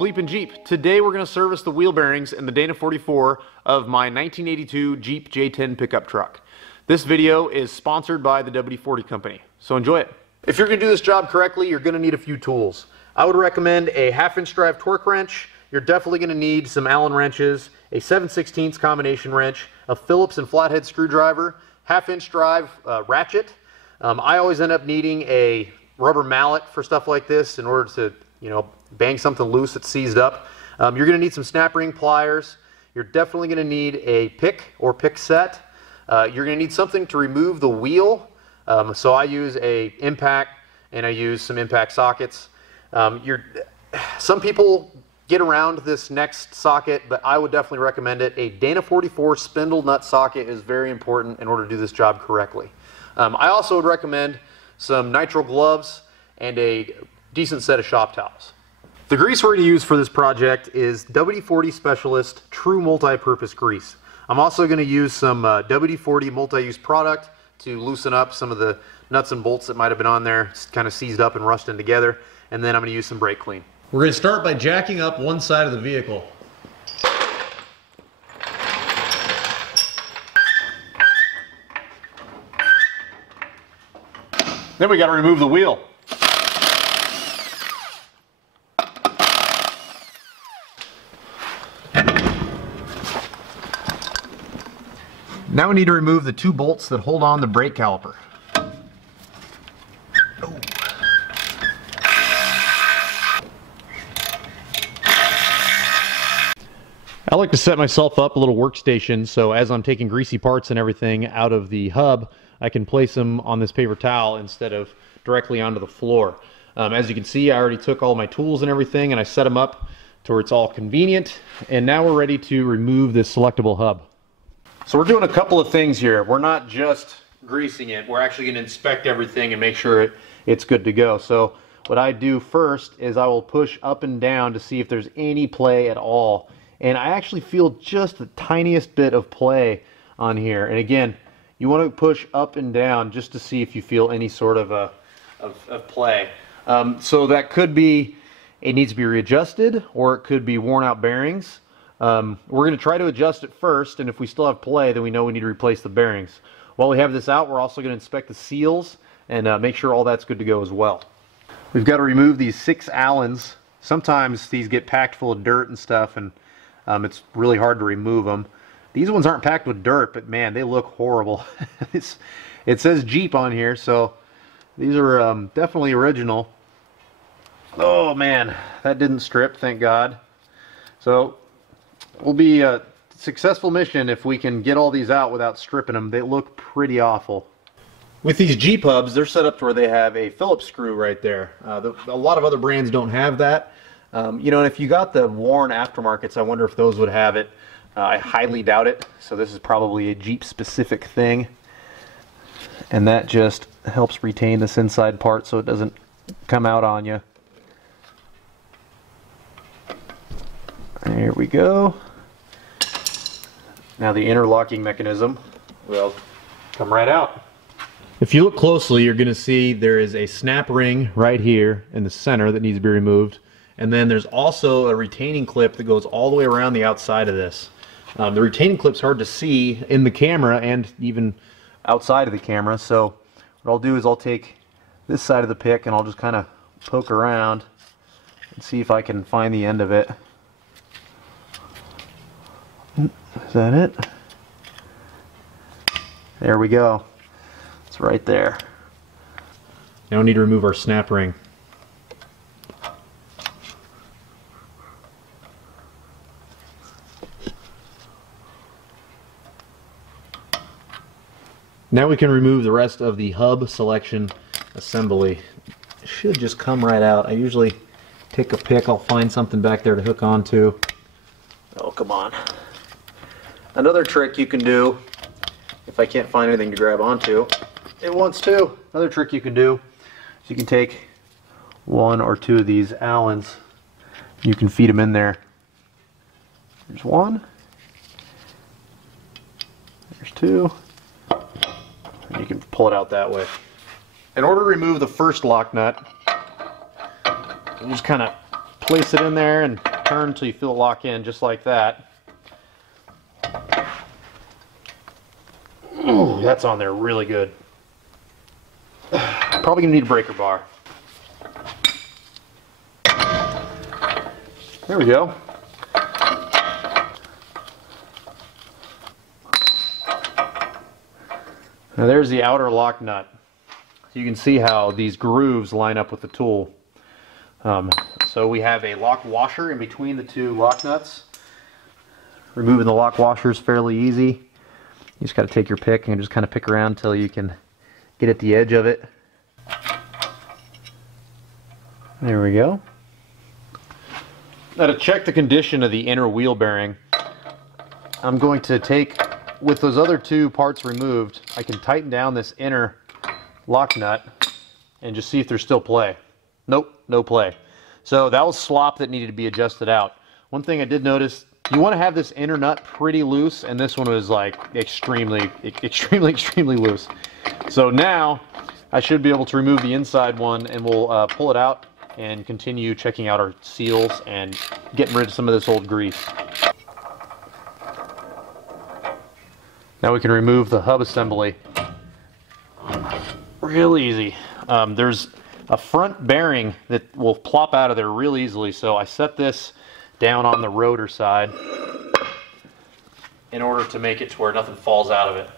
BleepinJeep. Today we're going to service the wheel bearings in the Dana 44 of my 1982 Jeep J10 pickup truck. This video is sponsored by the WD-40 company, so enjoy it. If you're going to do this job correctly, you're going to need a few tools. I would recommend a 1/2" drive torque wrench. You're definitely going to need some Allen wrenches, a 7/16 combination wrench, a Phillips and flathead screwdriver, 1/2" drive ratchet. I always end up needing a rubber mallet for stuff like this in order to, bang something loose that's seized up. You're going to need some snap ring pliers. You're definitely going to need a pick or pick set. You're going to need something to remove the wheel. So I use a impact and I use some impact sockets. Some people get around this next socket, but I would definitely recommend it. A Dana 44 spindle nut socket is very important in order to do this job correctly. I also would recommend some nitrile gloves and a decent set of shop towels. The grease we're going to use for this project is WD-40 Specialist True Multi-Purpose Grease. I'm also going to use some WD-40 multi-use product to loosen up some of the nuts and bolts that might have been on there. It's kind of seized up and rusting together. And then I'm going to use some brake clean. We're going to start by jacking up one side of the vehicle. Then we got to remove the wheel. Now we need to remove the 2 bolts that hold on the brake caliper. I like to set myself up a little workstation so as I'm taking greasy parts and everything out of the hub, I can place them on this paper towel instead of directly onto the floor. As you can see, I already took all my tools and everything and I set them up to where it's all convenient. And now we're ready to remove this selectable hub. So we're doing a couple of things here. We're not just greasing it. We're actually going to inspect everything and make sure it's good to go. So what I do first is I will push up and down to see if there's any play at all. And I actually feel just the tiniest bit of play on here. And again, you want to push up and down just to see if you feel any sort of play. So that could be, it needs to be readjusted, or it could be worn out bearings. We're going to try to adjust it first, and if we still have play, then we know we need to replace the bearings. While we have this out, we're also going to inspect the seals and make sure all that's good to go as well. We've got to remove these 6 Allens. Sometimes these get packed full of dirt and stuff, and it's really hard to remove them. These ones aren't packed with dirt, but man, they look horrible. It says Jeep on here, so these are definitely original. Oh man, that didn't strip, thank God. So will be a successful mission if we can get all these out without stripping them. They look pretty awful. With these Jeep hubs, they're set up to where they have a Phillips screw right there. A lot of other brands don't have that. And if you got the worn aftermarkets, I wonder if those would have it. I highly doubt it. So this is probably a Jeep specific thing. And that just helps retain this inside part so it doesn't come out on you. There we go. Now the interlocking mechanism will come right out. If you look closely, you're going to see there is a snap ring right here in the center that needs to be removed. And then there's also a retaining clip that goes all the way around the outside of this. The retaining clip's hard to see in the camera and even outside of the camera. So what I'll do is I'll take this side of the pick and I'll just kind of poke around and see if I can find the end of it. Is that it? There we go. It's right there. Now we need to remove our snap ring. Now we can remove the rest of the hub selection assembly. It should just come right out. I usually take a pick, I'll find something back there to hook onto. Oh, come on. Another trick you can do, if I can't find anything to grab onto, it wants to. Another trick you can do is you can take 1 or 2 of these Allens. You can feed them in there. There's 1. There's 2. And you can pull it out that way. In order to remove the first lock nut, you just kind of place it in there and turn until you feel it lock in, just like that. Ooh, that's on there really good. Probably gonna need a breaker bar. There we go. Now there's the outer lock nut. So you can see how these grooves line up with the tool. So we have a lock washer in between the two lock nuts. Removing the lock washer is fairly easy. You just got to take your pick and just kind of pick around until you can get at the edge of it. There we go. Now to check the condition of the inner wheel bearing, I'm going to take, with those other two parts removed, I can tighten down this inner lock nut and just see if there's still play. Nope, no play. So that was slop that needed to be adjusted out. One thing I did notice, you want to have this inner nut pretty loose, and this one was like extremely loose. So now I should be able to remove the inside one, and we'll pull it out and continue checking out our seals and getting rid of some of this old grease. Now we can remove the hub assembly. Real easy. There's a front bearing that will plop out of there real easily, so I set this down on the rotor side in order to make it to where nothing falls out of it.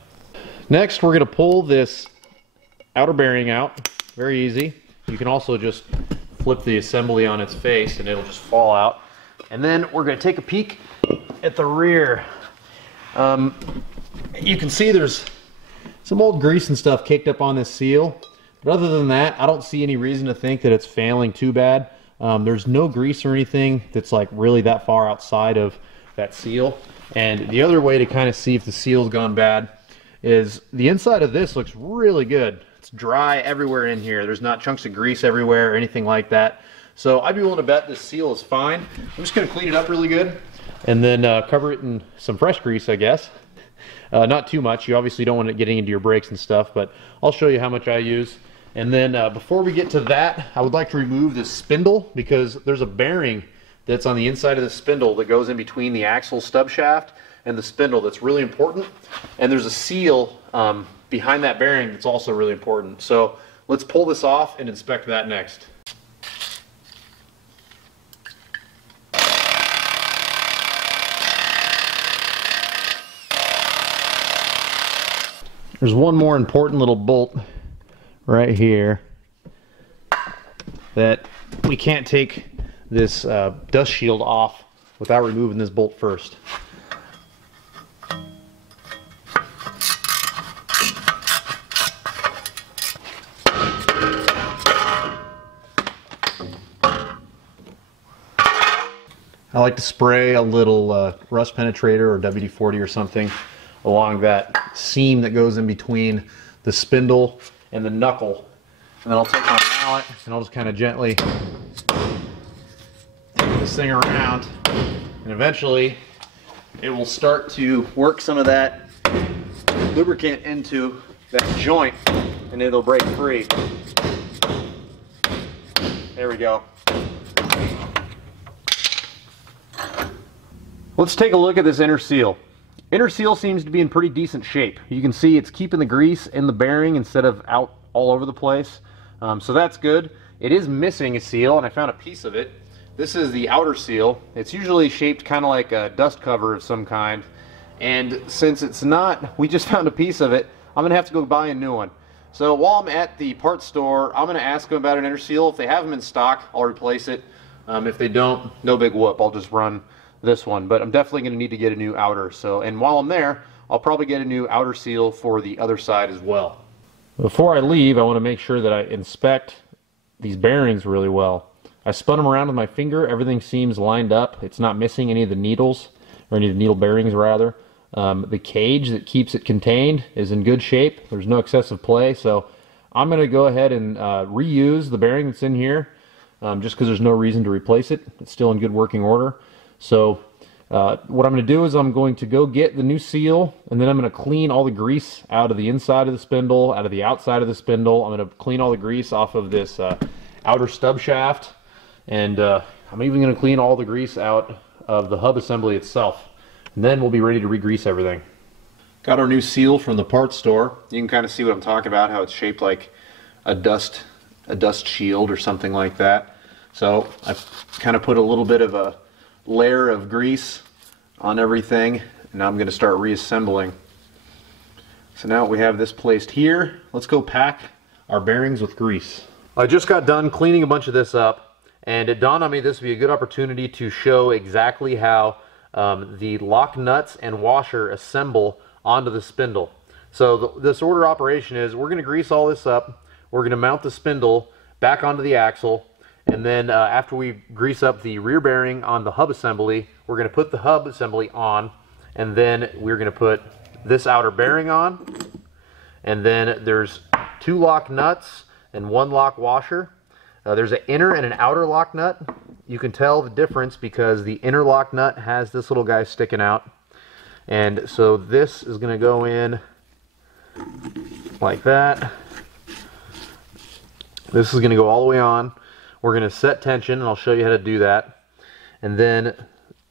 Next, we're going to pull this outer bearing out. Very easy. You can also just flip the assembly on its face and it'll just fall out. And then we're going to take a peek at the rear. You can see there's some old grease and stuff caked up on this seal, but other than that, I don't see any reason to think that it's failing too bad. There's no grease or anything that's like really that far outside of that seal. And the other way to kind of see if the seal's gone bad is the inside of this looks really good. It's dry everywhere in here. There's not chunks of grease everywhere or anything like that. So I'd be willing to bet this seal is fine. I'm just going to clean it up really good and then cover it in some fresh grease, I guess. Not too much. You obviously don't want it getting into your brakes and stuff, but I'll show you how much I use. And then before we get to that, I would like to remove this spindle because there's a bearing that's on the inside of the spindle that goes in between the axle stub shaft and the spindle that's really important. And there's a seal behind that bearing that's also really important. So let's pull this off and inspect that next. There's one more important little bolt right here that we can't take this dust shield off without removing this bolt first. I like to spray a little rust penetrator or WD-40 or something along that seam that goes in between the spindle and the knuckle. And then I'll take my mallet and I'll just kind of gently take this thing around, and eventually it will start to work some of that lubricant into that joint and it'll break free. There we go. Let's take a look at this inner seal. Inner seal seems to be in pretty decent shape. You can see it's keeping the grease in the bearing instead of out all over the place. So that's good. It is missing a seal, and I found a piece of it. This is the outer seal. It's usually shaped kind of like a dust cover of some kind. And since it's not, we just found a piece of it, I'm going to have to go buy a new one. So while I'm at the parts store, I'm going to ask them about an inner seal. If they have them in stock, I'll replace it. If they don't, no big whoop. I'll just run this one, but I'm definitely going to need to get a new outer. And while I'm there, I'll probably get a new outer seal for the other side as well. Before I leave, I want to make sure that I inspect these bearings really well. I spun them around with my finger. Everything seems lined up. It's not missing any of the needles, or any of the needle bearings rather. The cage that keeps it contained is in good shape. There's no excessive play, so I'm going to go ahead and reuse the bearing that's in here just because there's no reason to replace it. It's still in good working order. So what I'm going to do is I'm going to go get the new seal, and then I'm going to clean all the grease out of the inside of the spindle, out of the outside of the spindle. I'm going to clean all the grease off of this outer stub shaft, And I'm even going to clean all the grease out of the hub assembly itself. And then we'll be ready to re-grease everything. Got our new seal from the parts store. You can kind of see what I'm talking about, how it's shaped like a dust shield or something like that. So I've kind of put a little bit of a layer of grease on everything, and now I'm going to start reassembling. So now we have this placed here. Let's go pack our bearings with grease. I just got done cleaning a bunch of this up, and it dawned on me this would be a good opportunity to show exactly how the lock nuts and washer assemble onto the spindle. So this order operation is we're going to grease all this up, we're going to mount the spindle back onto the axle, and then after we grease up the rear bearing on the hub assembly, we're going to put the hub assembly on, and then we're going to put this outer bearing on, and then there's 2 lock nuts and 1 lock washer. There's an inner and an outer lock nut. You can tell the difference because the inner lock nut has this little guy sticking out, and so this is going to go in like that. This is going to go all the way on. We're going to set tension, and I'll show you how to do that. And then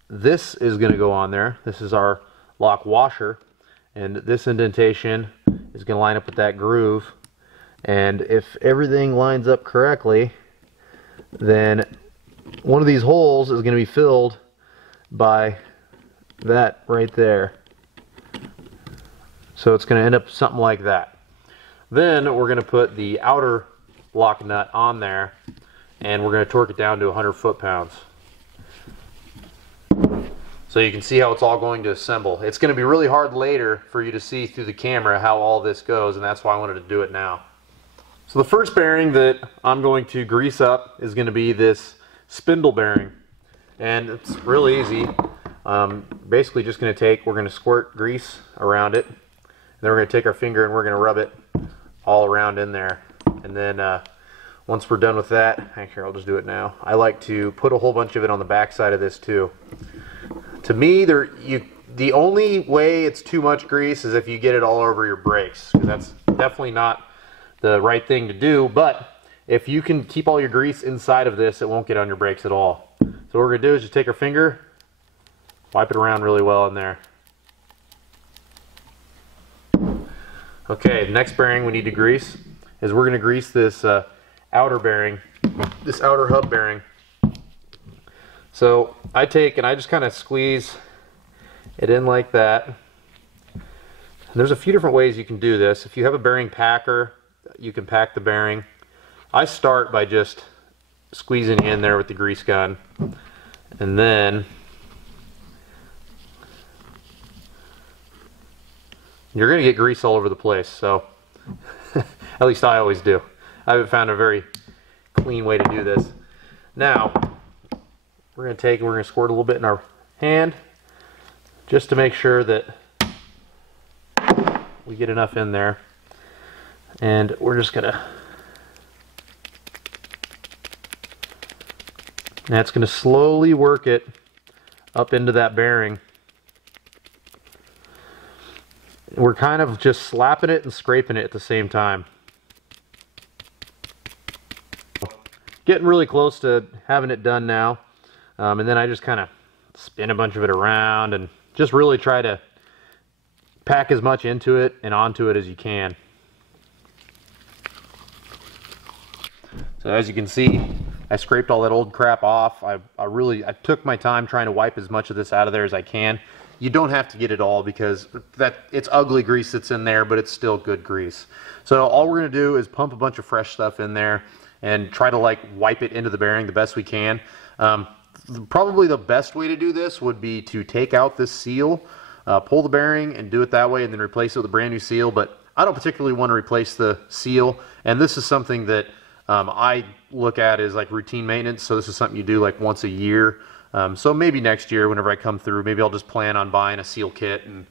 this is going to go on there. This is our lock washer, and this indentation is going to line up with that groove. And if everything lines up correctly, then one of these holes is going to be filled by that right there. So it's going to end up something like that. Then we're going to put the outer lock nut on there, and we're going to torque it down to 100 foot-pounds. So you can see how it's all going to assemble. It's going to be really hard later for you to see through the camera how all this goes, and that's why I wanted to do it now. So the first bearing that I'm going to grease up is going to be this spindle bearing. And it's really easy. Basically just going to we're going to squirt grease around it. And then we're going to take our finger and we're going to rub it all around in there. And then once we're done with that, actually I'll just do it now. I like to put a whole bunch of it on the back side of this too. To me, the only way it's too much grease is if you get it all over your brakes. That's definitely not the right thing to do, but if you can keep all your grease inside of this, it won't get on your brakes at all. So what we're going to do is just take our finger, wipe it around really well in there. Okay, the next bearing we need to grease is we're going to grease this outer bearing, this outer hub bearing. So I take and I just kind of squeeze it in like that. And there's a few different ways you can do this. If you have a bearing packer, you can pack the bearing. I start by just squeezing in there with the grease gun, and then you're going to get grease all over the place. So at least I always do. I haven't found a very clean way to do this. Now we're going to take and we're going to squirt a little bit in our hand just to make sure that we get enough in there. And we're just going to, that's going to slowly work it up into that bearing. We're kind of just slapping it and scraping it at the same time. Getting really close to having it done now. And then I just kind of spin a bunch of it around and just really try to pack as much into it and onto it as you can. So as you can see, I scraped all that old crap off. I took my time trying to wipe as much of this out of there as I can. You don't have to get it all because it's ugly grease that's in there, but it's still good grease. So all we're going to do is pump a bunch of fresh stuff in there and try to like wipe it into the bearing the best we can. Probably the best way to do this would be to take out this seal, pull the bearing and do it that way, and then replace it with a brand new seal. But I don't particularly want to replace the seal, and this is something that I look at as like routine maintenance. So this is something you do like once a year. So maybe next year whenever I come through, maybe I'll just plan on buying a seal kit and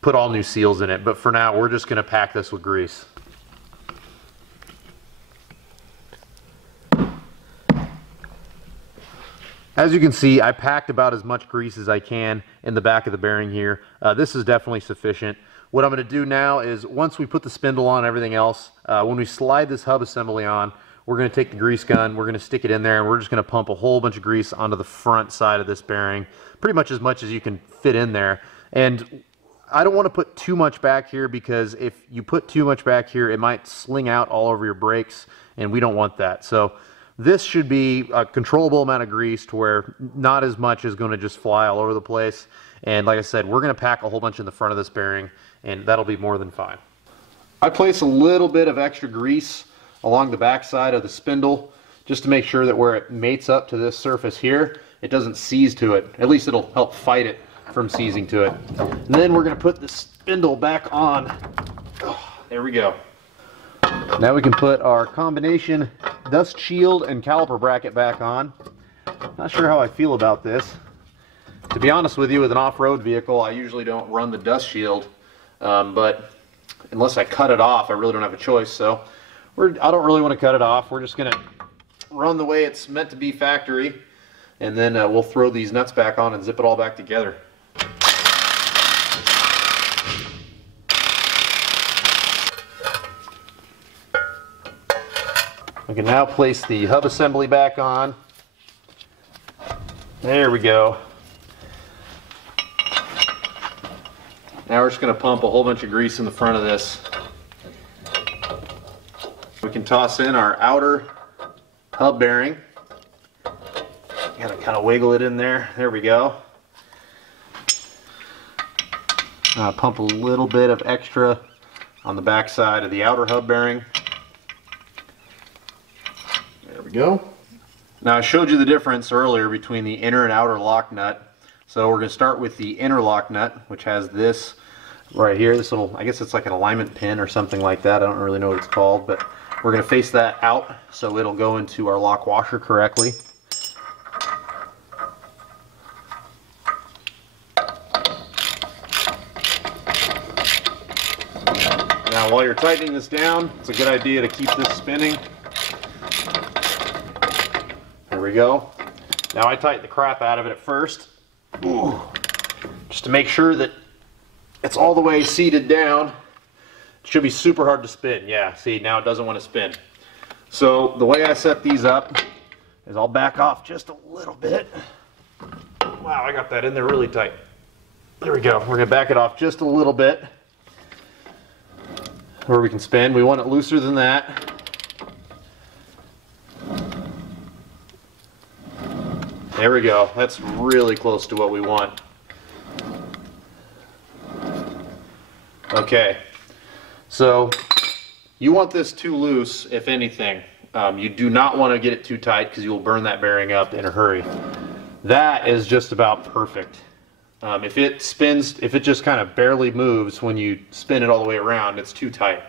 put all new seals in it. But for now, we're just going to pack this with grease. As you can see, I packed about as much grease as I can in the back of the bearing here. This is definitely sufficient. What I'm going to do now is once we put the spindle on and everything else, when we slide this hub assembly on, we're going to take the grease gun, we're going to stick it in there, and we're just going to pump a whole bunch of grease onto the front side of this bearing, pretty much as you can fit in there. And I don't want to put too much back here, because if you put too much back here, it might sling out all over your brakes, and we don't want that. So this should be a controllable amount of grease to where not as much is going to just fly all over the place. And like I said, we're going to pack a whole bunch in the front of this bearing, and that'll be more than fine. I place a little bit of extra grease along the back side of the spindle, just to make sure that where it mates up to this surface here, it doesn't seize to it. At least it'll help fight it from seizing to it. And then we're going to put the spindle back on. Oh, there we go. Now we can put our combination dust shield and caliper bracket back on. Not sure how I feel about this. To be honest with you, with an off-road vehicle, I usually don't run the dust shield, but unless I cut it off, I really don't have a choice. So I don't really want to cut it off. We're just going to run the way it's meant to be factory, and then we'll throw these nuts back on and zip it all back together. We can now place the hub assembly back on. There we go. Now we're just going to pump a whole bunch of grease in the front of this. We can toss in our outer hub bearing. Got to kind of wiggle it in there. There we go. Pump a little bit of extra on the back side of the outer hub bearing. There we go. Now I showed you the difference earlier between the inner and outer lock nut. So we're going to start with the inner lock nut, which has this right here. This little, I guess it's like an alignment pin or something like that. I don't really know what it's called, but we're going to face that out so it'll go into our lock washer correctly. Now while you're tightening this down, it's a good idea to keep this spinning. There we go. Now I tighten the crap out of it at first. Ooh. Just to make sure that it's all the way seated down. It should be super hard to spin. Yeah, see, now it doesn't want to spin. So the way I set these up is I'll back off just a little bit. Wow, I got that in there really tight. There we go. We're going to back it off just a little bit where we can spin. We want it looser than that. There we go. That's really close to what we want. Okay, so you want this too loose, if anything. You do not want to get it too tight, because you will burn that bearing up in a hurry. That is just about perfect. If it spins, if it just kind of barely moves when you spin it all the way around, it's too tight.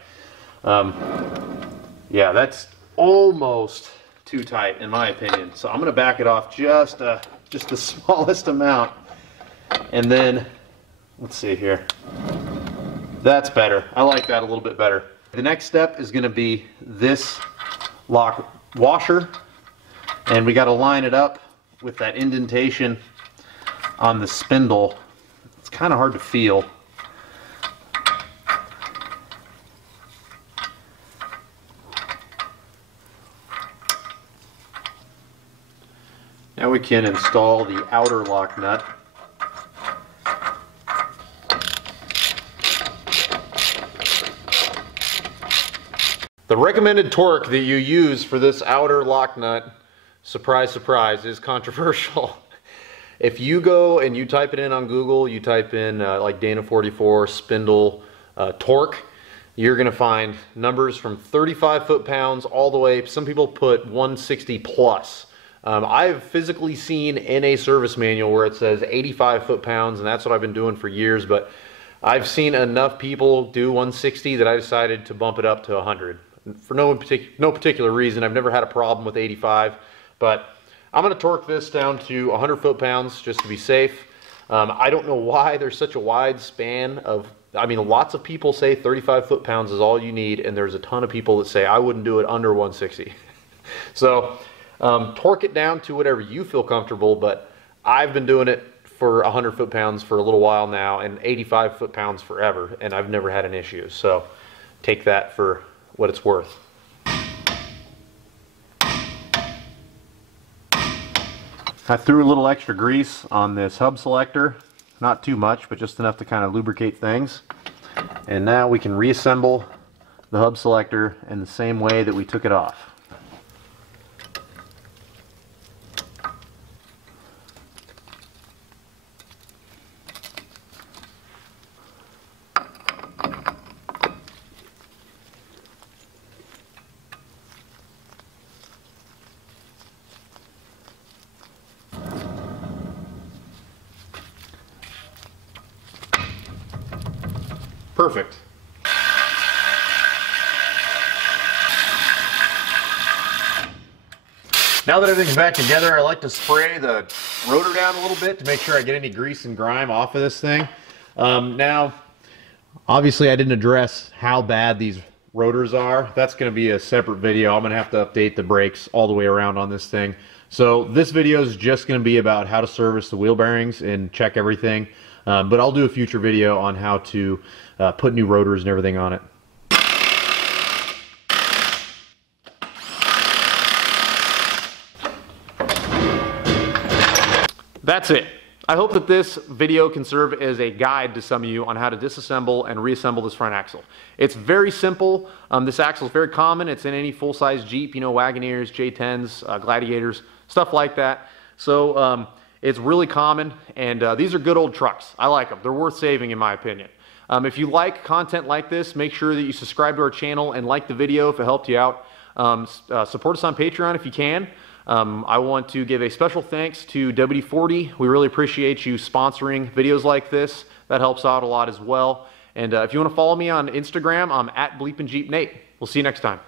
Yeah, that's almost too tight in my opinion. So I'm going to back it off just the smallest amount, and then let's see here. That's better. I like that a little bit better. The next step is going to be this lock washer, and we got to line it up with that indentation on the spindle. It's kind of hard to feel. Now we can install the outer lock nut. The recommended torque that you use for this outer lock nut, surprise, surprise, is controversial. If you go and you type it in on Google, you type in like Dana 44 spindle torque, you're going to find numbers from 35 foot-pounds all the way, some people put 160 plus. I've physically seen in a service manual where it says 85 foot-pounds, and that's what I've been doing for years, but I've seen enough people do 160 that I decided to bump it up to 100. For no particular reason. I've never had a problem with 85, but I'm going to torque this down to 100 foot-pounds just to be safe. I don't know why there's such a wide span of, I mean, lots of people say 35 foot-pounds is all you need, and there's a ton of people that say I wouldn't do it under 160. So torque it down to whatever you feel comfortable, but I've been doing it for 100 foot-pounds for a little while now, and 85 foot-pounds forever, and I've never had an issue. So take that for what it's worth. I threw a little extra grease on this hub selector, not too much, but just enough to kind of lubricate things. And now we can reassemble the hub selector in the same way that we took it off. Perfect. Now that everything's back together, I like to spray the rotor down a little bit to make sure I get any grease and grime off of this thing. Now, obviously I didn't address how bad these rotors are. That's going to be a separate video. I'm going to have to update the brakes all the way around on this thing. So this video is just going to be about how to service the wheel bearings and check everything. But I'll do a future video on how to put new rotors and everything on it. That's it. I hope that this video can serve as a guide to some of you on how to disassemble and reassemble this front axle. It's very simple. This axle is very common. It's in any full-size Jeep, you know, Wagoneers, J10s, Gladiators, stuff like that. So it's really common, and these are good old trucks. I like them. They're worth saving in my opinion. If you like content like this, make sure that you subscribe to our channel and like the video if it helped you out. Support us on Patreon if you can. I want to give a special thanks to WD-40. We really appreciate you sponsoring videos like this. That helps out a lot as well. And if you want to follow me on Instagram, I'm at BleepinJeepNate. We'll see you next time.